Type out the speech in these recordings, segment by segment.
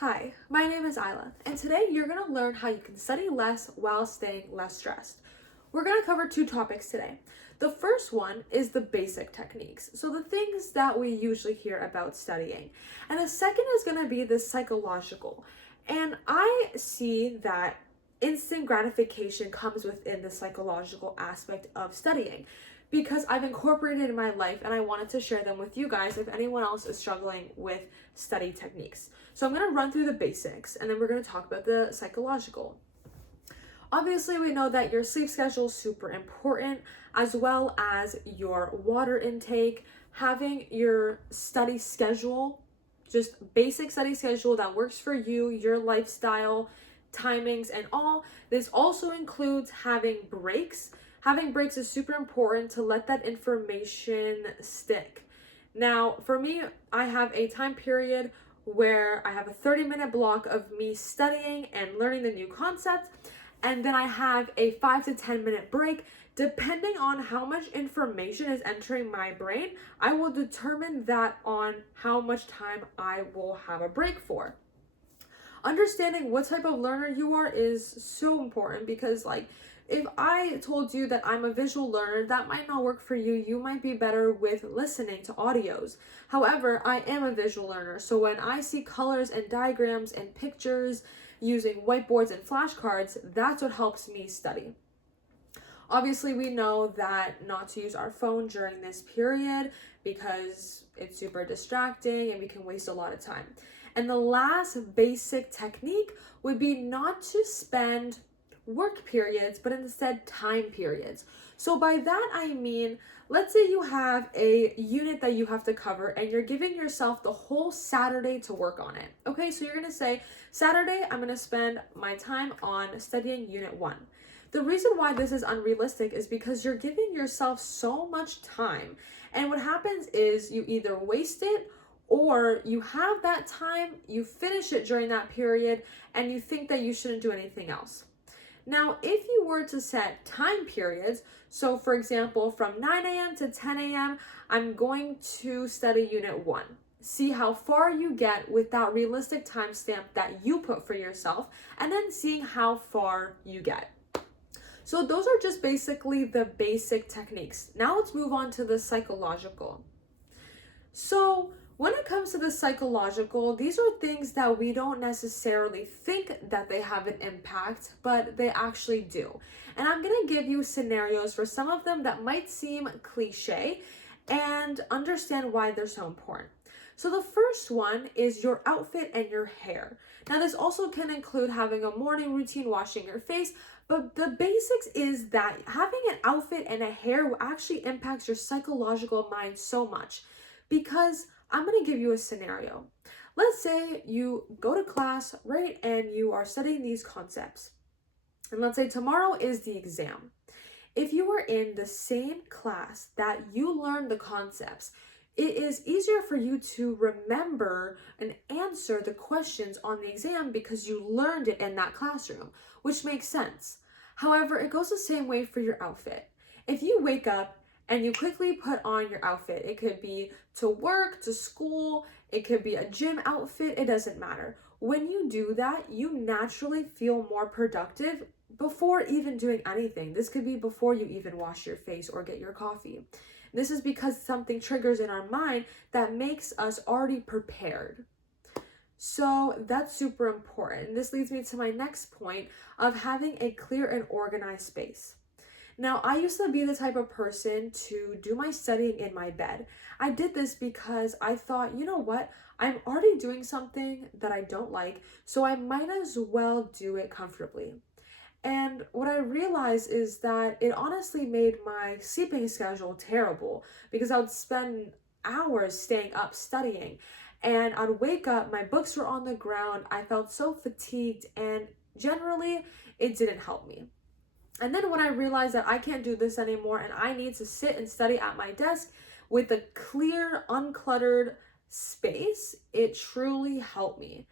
Hi, my name is Isla, and today you're going to learn how you can study less while staying less stressed. We're going to cover two topics today. The first one is the basic techniques, so the things that we usually hear about studying. And the second is going to be the psychological. And I see that instant gratification comes within the psychological aspect of studying because I've incorporated in my life and I wanted to share them with you guys if anyone else is struggling with study techniques. So I'm going to run through the basics and then we're going to talk about the psychological. Obviously, we know that your sleep schedule is super important, as well as your water intake, having your study schedule, just basic study schedule that works for you, your lifestyle, timings, and all. This also includes having breaks. Having breaks is super important to let that information stick. Now, for me, I have a time period where I have a 30-minute block of me studying and learning the new concept, and then I have a 5 to 10-minute break. Depending on how much information is entering my brain, I will determine that on how much time I will have a break for. Understanding what type of learner you are is so important because, if I told you that I'm a visual learner, that might not work for you. You might be better with listening to audios. However, I am a visual learner, so when I see colors and diagrams and pictures using whiteboards and flashcards, that's what helps me study. Obviously, we know that not to use our phone during this period because it's super distracting and we can waste a lot of time. And the last basic technique would be not to spend work periods, but instead time periods. So by that I mean, let's say you have a unit that you have to cover and you're giving yourself the whole Saturday to work on it. Okay, so you're gonna say, Saturday, I'm gonna spend my time on studying unit 1. The reason why this is unrealistic is because you're giving yourself so much time. And what happens is you either waste it or you have that time, you finish it during that period, and you think that you shouldn't do anything else. Now, if you were to set time periods, so for example, from 9 a.m. to 10 a.m., I'm going to study unit 1. See how far you get with that realistic timestamp that you put for yourself, and then seeing how far you get. So those are just basically the basic techniques. Now let's move on to the psychological. So when it comes to the psychological, these are things that we don't necessarily think that they have an impact, but they actually do. And I'm going to give you scenarios for some of them that might seem cliche and understand why they're so important. So the first one is your outfit and your hair. Now this also can include having a morning routine, washing your face, but the basics is that having an outfit and a hair actually impacts your psychological mind so much. Because I'm going to give you a scenario. Let's say you go to class, right, and you are studying these concepts. And let's say tomorrow is the exam. If you were in the same class that you learned the concepts, it is easier for you to remember and answer the questions on the exam because you learned it in that classroom, which makes sense. However, it goes the same way for your outfit. If you wake up and you quickly put on your outfit, it could be to work, to school, it could be a gym outfit, it doesn't matter. When you do that, you naturally feel more productive before even doing anything. This could be before you even wash your face or get your coffee. This is because something triggers in our mind that makes us already prepared. So that's super important. This leads me to my next point of having a clear and organized space. Now, I used to be the type of person to do my studying in my bed. I did this because I thought, you know what? I'm already doing something that I don't like, so I might as well do it comfortably. And what I realized is that it honestly made my sleeping schedule terrible because I would spend hours staying up studying. And I'd wake up, my books were on the ground, I felt so fatigued, and generally, it didn't help me. And then when I realized that I can't do this anymore and I need to sit and study at my desk with a clear, uncluttered space, it truly helped me.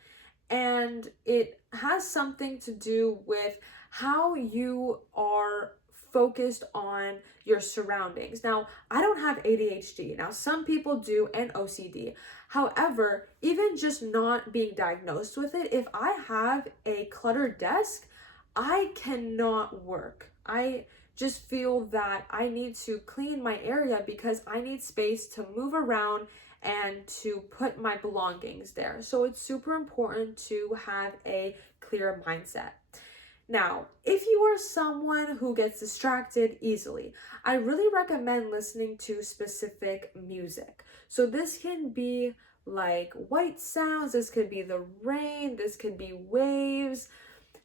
And it has something to do with how you are focused on your surroundings. Now, I don't have ADHD. Now, some people do and OCD. However, even just not being diagnosed with it, if I have a cluttered desk, I cannot work. I just feel that I need to clean my area because I need space to move around and to put my belongings there. So it's super important to have a clear mindset. Now, if you are someone who gets distracted easily, I really recommend listening to specific music. So this can be like white sounds, this could be the rain, this could be waves.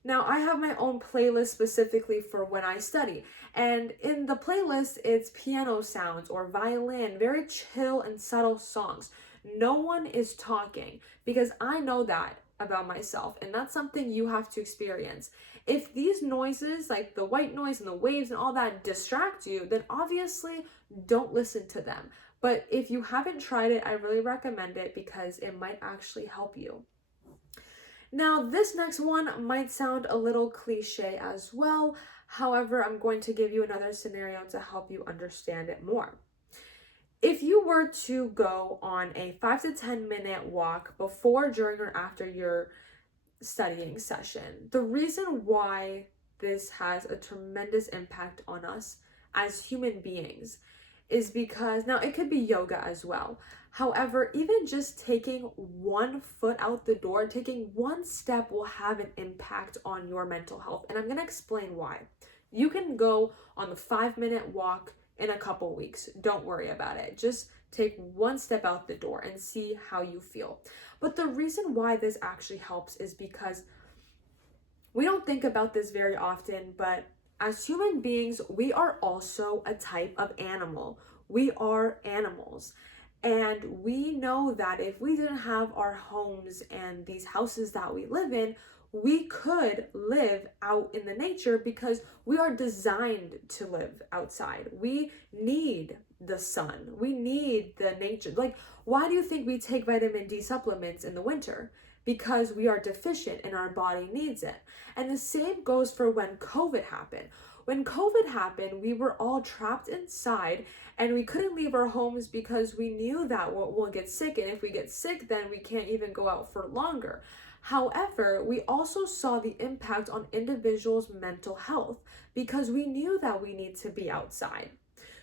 Now, I have my own playlist specifically for when I study, and in the playlist, it's piano sounds or violin, very chill and subtle songs. No one is talking because I know that about myself, and that's something you have to experience. If these noises, like the white noise and the waves and all that, distract you, then obviously don't listen to them. But if you haven't tried it, I really recommend it because it might actually help you. Now, this next one might sound a little cliche as well. However, I'm going to give you another scenario to help you understand it more. If you were to go on a 5 to 10 minute walk before, during, or after your studying session, the reason why this has a tremendous impact on us as human beings is because, now it could be yoga as well. However, even just taking one foot out the door, taking one step will have an impact on your mental health. And I'm going to explain why. You can go on the 5-minute walk in a couple weeks. Don't worry about it. Just take one step out the door and see how you feel. But the reason why this actually helps is because we don't think about this very often, but as human beings, we are also a type of animal. We are animals. And we know that if we didn't have our homes and these houses that we live in, we could live out in the nature because we are designed to live outside. We need the sun. We need the nature. Like, why do you think we take vitamin D supplements in the winter? Because we are deficient and our body needs it. And the same goes for when COVID happened. When COVID happened, we were all trapped inside and we couldn't leave our homes because we knew that we'll get sick. And if we get sick, then we can't even go out for longer. However, we also saw the impact on individuals' mental health because we knew that we need to be outside.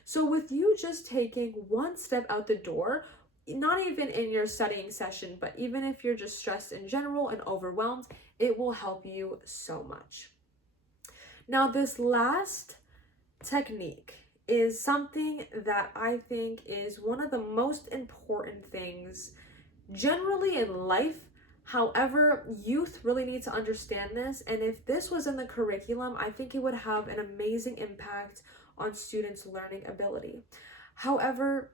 So with you just taking one step out the door, not even in your studying session, but even if you're just stressed in general and overwhelmed, it will help you so much. Now, this last technique is something that I think is one of the most important things generally in life. However, youth really need to understand this, and if this was in the curriculum, I think it would have an amazing impact on students' learning ability. However,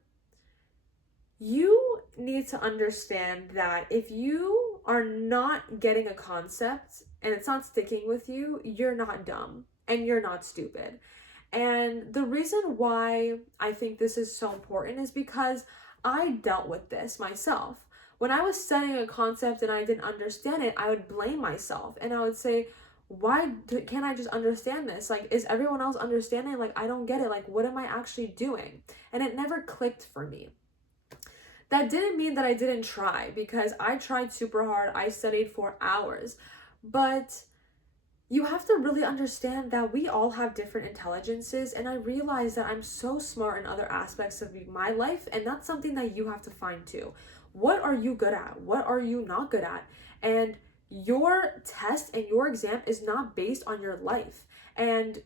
you need to understand that if you are not getting a concept and it's not sticking with you, you're not dumb and you're not stupid. And the reason why I think this is so important is because I dealt with this myself. When I was studying a concept and I didn't understand it, I would blame myself and I would say, why can't I just understand this? Like, is everyone else understanding? Like, I don't get it. Like, what am I actually doing? And it never clicked for me. That didn't mean that I didn't try, because I tried super hard. I studied for hours. But you have to really understand that we all have different intelligences, and I realized that I'm so smart in other aspects of my life, and that's something that you have to find too. What are you good at? What are you not good at? And your test and your exam is not based on your life, and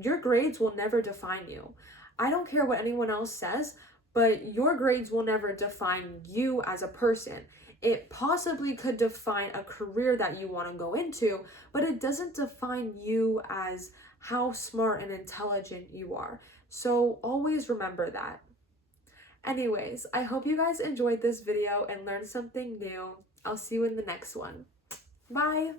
your grades will never define you. I don't care what anyone else says, but your grades will never define you as a person. It possibly could define a career that you want to go into, but it doesn't define you as how smart and intelligent you are. So always remember that. Anyways, I hope you guys enjoyed this video and learned something new. I'll see you in the next one. Bye!